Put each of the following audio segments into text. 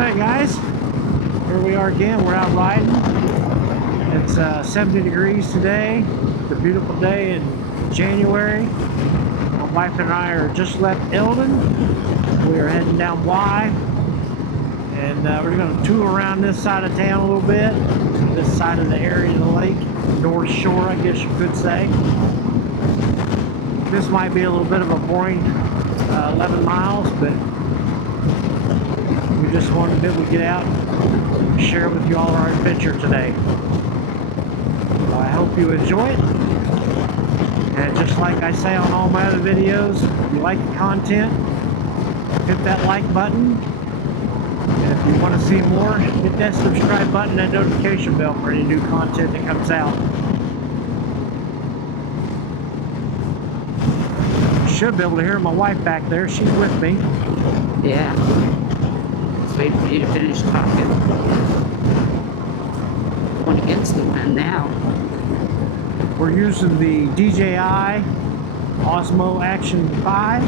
Hey guys, here we are again. We're out riding. It's 70 degrees today. It's a beautiful day in January. My wife and I are just left Eldon. We are heading down Y, and we're going to tour around this side of town a little bit. This side of the area of the lake, North Shore, I guess you could say. This might be a little bit of a boring 11 miles, but we just wanted to be able to get out and share with you all our adventure today. I hope you enjoy it. And just like I say on all my other videos, if you like the content, hit that like button. And if you want to see more, hit that subscribe button and that notification bell for any new content that comes out. Should be able to hear my wife back there. She's with me. Yeah. Let's wait for you to finish talking. Going against the wind now. We're using the DJI Osmo Action 5,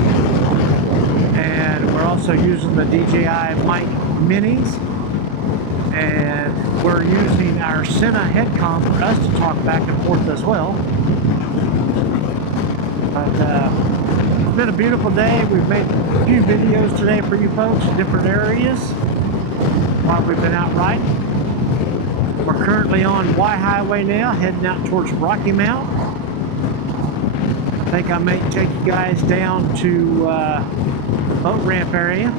and we're also using the DJI Mic Minis, and we're using our Sena headcom for us to talk back and forth as well. But it's been a beautiful day. We've made a few videos today for you folks in different areas while we've been out riding. We're currently on Y Highway now, heading out towards Rocky Mount. I think I may take you guys down to the boat ramp area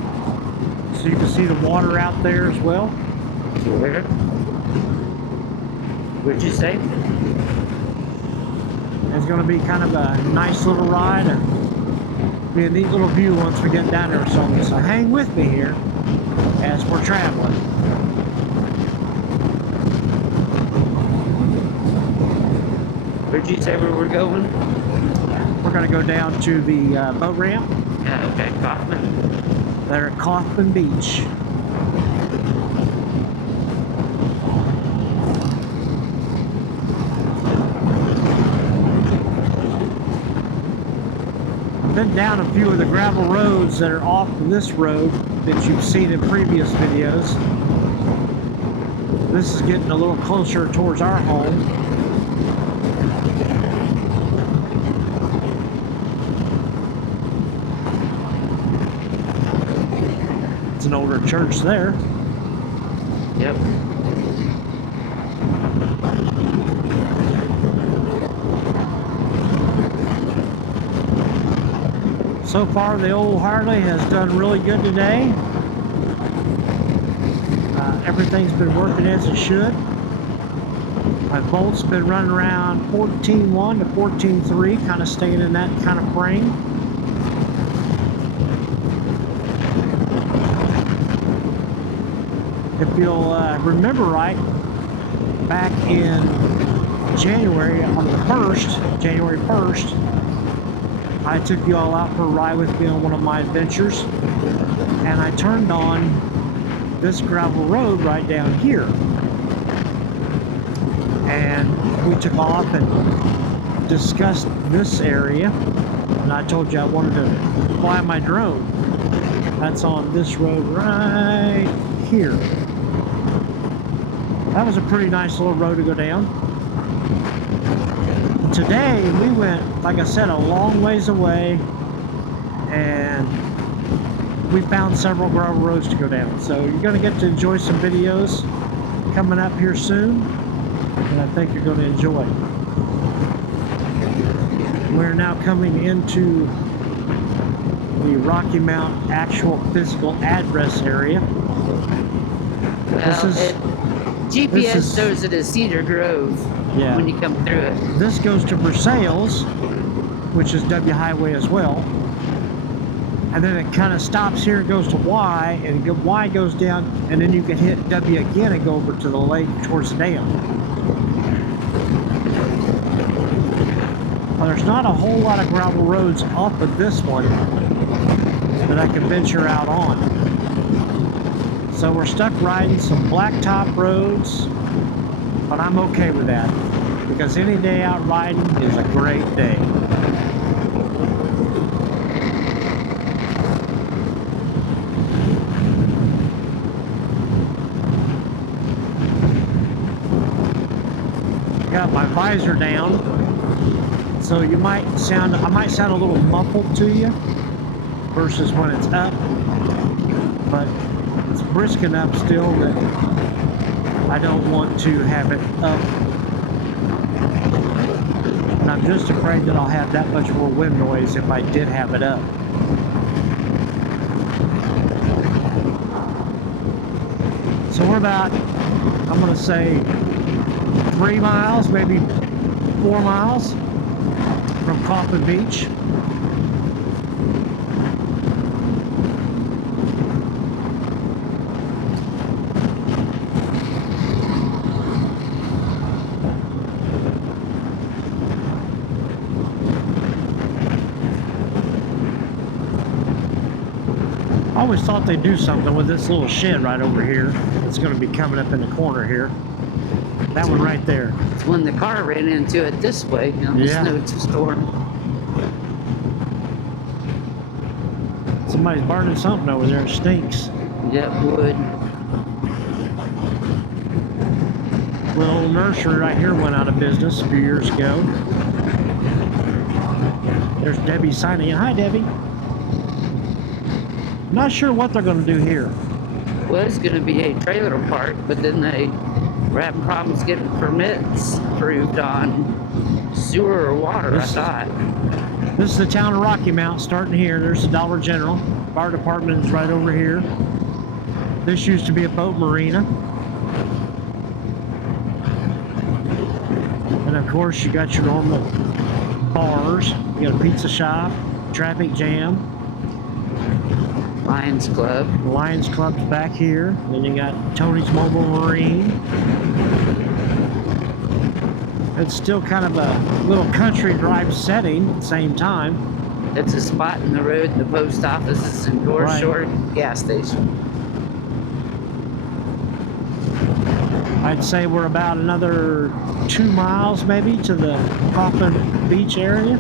so you can see the water out there as well. Where? What'd you say? It's going to be kind of a nice little ride and be a neat little view once we get down there or something. So hang with me here as we're traveling. Where'd you say where we're going? We're going to go down to the boat ramp. Yeah, okay, Coffmen. They're at Coffmen Beach. Been down a few of the gravel roads that are off of this road that you've seen in previous videos. This is getting a little closer towards our home. It's an older church there. Yep. So far, the old Harley has done really good today. Everything's been working as it should. My bolt's been running around 14.1 to 14.3, kind of staying in that kind of frame. If you'll remember right, back in January, on the 1st, January 1st, I took you all out for a ride with me on one of my adventures, and I turned on this gravel road right down here, and we took off and discussed this area, and I told you I wanted to fly my drone. That's on this road right here. That was a pretty nice little road to go down. Today we went, like I said, a long ways away, and we found several gravel roads to go down. So you're going to get to enjoy some videos coming up here soon, and I think you're going to enjoy. We're now coming into the Rocky Mount actual physical address area. Well, GPS shows it as Cedar Grove. Yeah. When you come through it. This goes to Versailles, which is W Highway as well. And then it kind of stops here and goes to Y, and Y goes down, and then you can hit W again and go over to the lake towards the dam. Well, there's not a whole lot of gravel roads off of this one that I can venture out on. So we're stuck riding some blacktop roads, but I'm okay with that, because any day out riding is a great day. got my visor down, so I might sound a little muffled to you versus when it's up, but it's brisk enough still that I don't want to have it up. And I'm just afraid that I'll have that much more wind noise if I did have it up. So we're about, I'm going to say 3 miles, maybe 4 miles from Coffmen Beach. I always thought they'd do something with this little shed right over here. It's going to be coming up in the corner here. That one right there. It's when the car ran into it this way on the snowstorm. Somebody's burning something over there. It stinks. Yep, wood. Little nursery right here went out of business a few years ago. There's Debbie signing in. Hi, Debbie. Not sure what they're going to do here. Well, it's going to be a trailer park, but then they were having problems getting permits approved on sewer or water, I thought. This is the town of Rocky Mount starting here. There's the Dollar General. Fire department is right over here. This used to be a boat marina. And of course, you got your normal bars. You got a pizza shop, traffic jam. Lions Club. Lions Club's back here. Then you got Tony's Mobile Marine. It's still kind of a little country drive setting at the same time. It's a spot in the road. The post office is in North Shore gas station. I'd say we're about another 2 miles maybe to the Coffmen Beach area.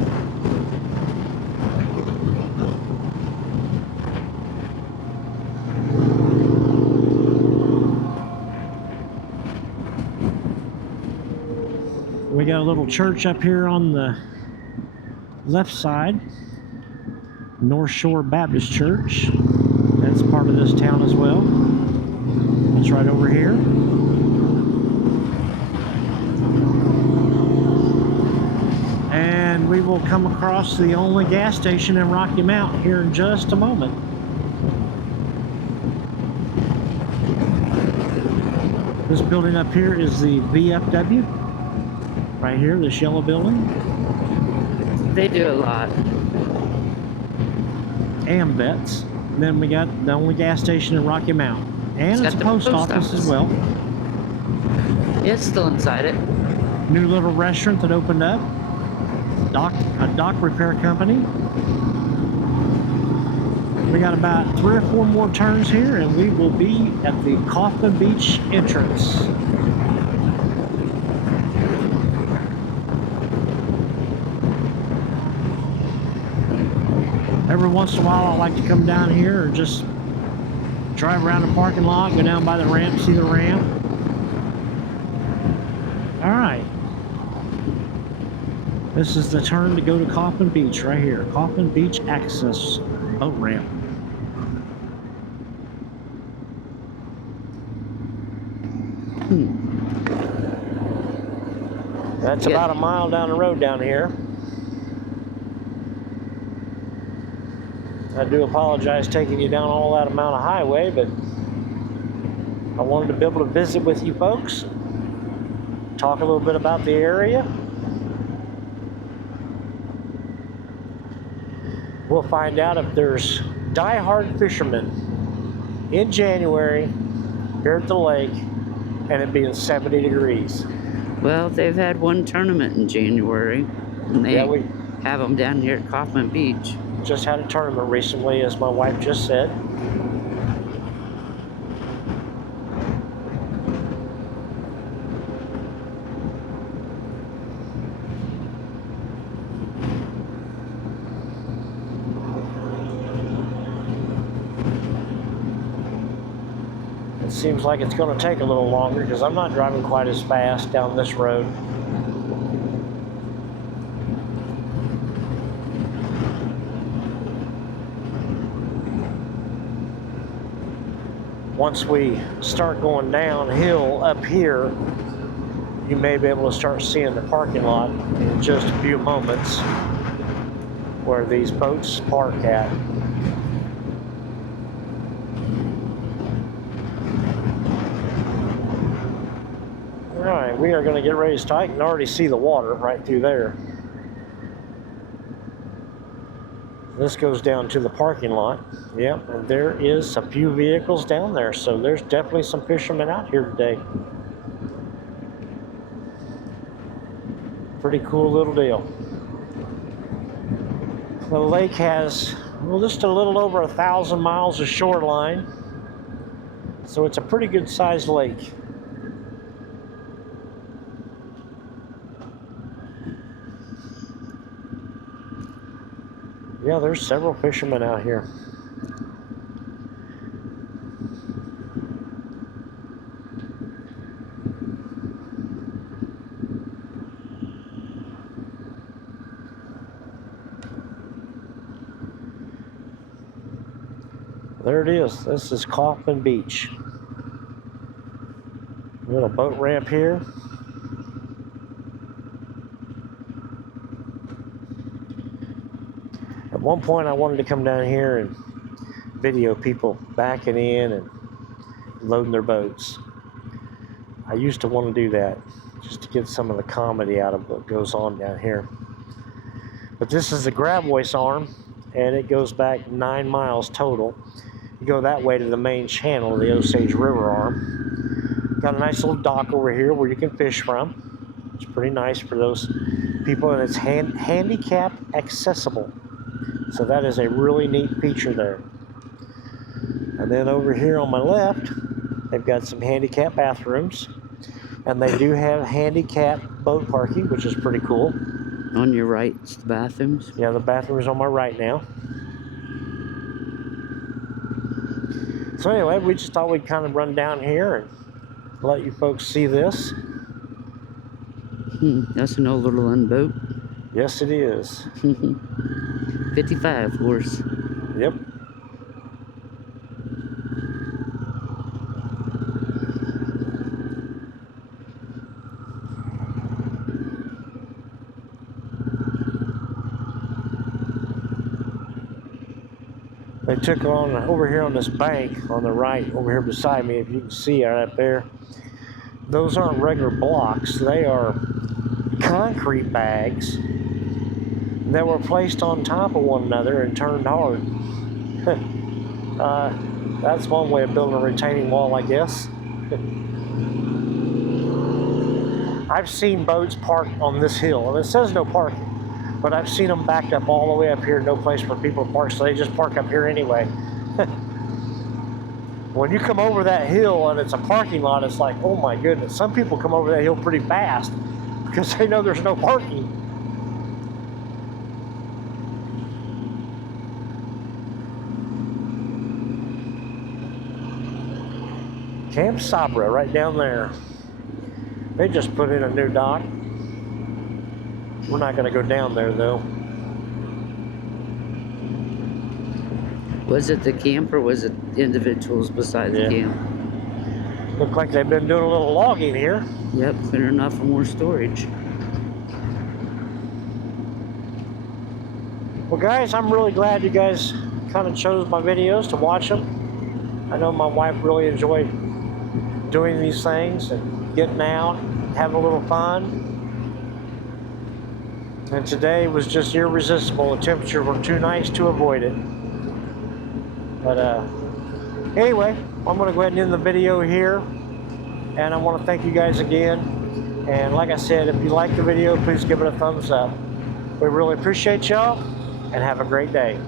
We got a little church up here on the left side, North Shore Baptist Church. That's part of this town as well. It's right over here. And we will come across the only gas station in Rocky Mount here in just a moment. This building up here is the VFW. Right here, this yellow building. They do a lot. AmVets. Then we got the only gas station in Rocky Mount. And it's a post office as well. Yeah, it's still inside it. New little restaurant that opened up. A dock repair company. We got about 3 or 4 more turns here and we will be at the Coffmen Beach entrance. Every once in a while I like to come down here or just drive around the parking lot, go down by the ramp, see the ramp. Alright. This is the turn to go to Coffmen Beach right here. Coffmen Beach access boat ramp. That's about a mile down the road down here. I do apologize taking you down all that amount of highway, but I wanted to be able to visit with you folks, talk a little bit about the area. We'll find out if there's die-hard fishermen in January here at the lake and it being 70 degrees. Well, they've had one tournament in January, and they have them down here at Coffmen Beach. Just had a tournament recently, as my wife just said. It seems like it's going to take a little longer because I'm not driving quite as fast down this road. once we start going downhill up here, you may be able to start seeing the parking lot in just a few moments where these boats park at. Alright, we are going to get ready to start. You can already see the water right through there. This goes down to the parking lot. Yep, and there is a few vehicles down there, so there's definitely some fishermen out here today. Pretty cool little deal. The lake has, well, just a little over 1,000 miles of shoreline, so it's a pretty good sized lake. Yeah, there's several fishermen out here. There it is. This is Coffmen Beach. Little boat ramp here. At one point I wanted to come down here and video people backing in and loading their boats. I used to want to do that just to get some of the comedy out of what goes on down here. But this is the Gravois arm, and it goes back 9 miles total. You go that way to the main channel of the Osage River arm. Got a nice little dock over here where you can fish from. It's pretty nice for those people, and it's handicap accessible. So that is a really neat feature there. And then over here on my left, they've got some handicap bathrooms. And they do have handicap boat parking, which is pretty cool. On your right, it's the bathrooms? Yeah, the bathroom is on my right now. So anyway, we just thought we'd kind of run down here and let you folks see this. That's an old little boat. Yes, it is. 55 horse. Yep. They took on over here on this bank on the right, over here beside me, if you can see right up there. Those aren't regular blocks, they are concrete bags that were placed on top of one another and turned hard. That's one way of building a retaining wall, I guess. I've seen boats parked on this hill, and it says no parking. But I've seen them backed up all the way up here, no place for people to park, so they just park up here anyway. When you come over that hill and it's a parking lot, it's like, oh my goodness. Some people come over that hill pretty fast because they know there's no parking. Camp Sabra right down there. They just put in a new dock. We're not going to go down there, though. Was it the camp or was it individuals beside the camp? Look like they've been doing a little logging here. Yep, clearing up for more storage. Well, guys, I'm really glad you guys kind of chose my videos to watch them. I know my wife really enjoyed doing these things and getting out, having a little fun. And today was just irresistible. The temperatures were too nice to avoid it. But anyway, I'm going to go ahead and end the video here. And I want to thank you guys again. And like I said, if you like the video, please give it a thumbs up. We really appreciate y'all, and have a great day.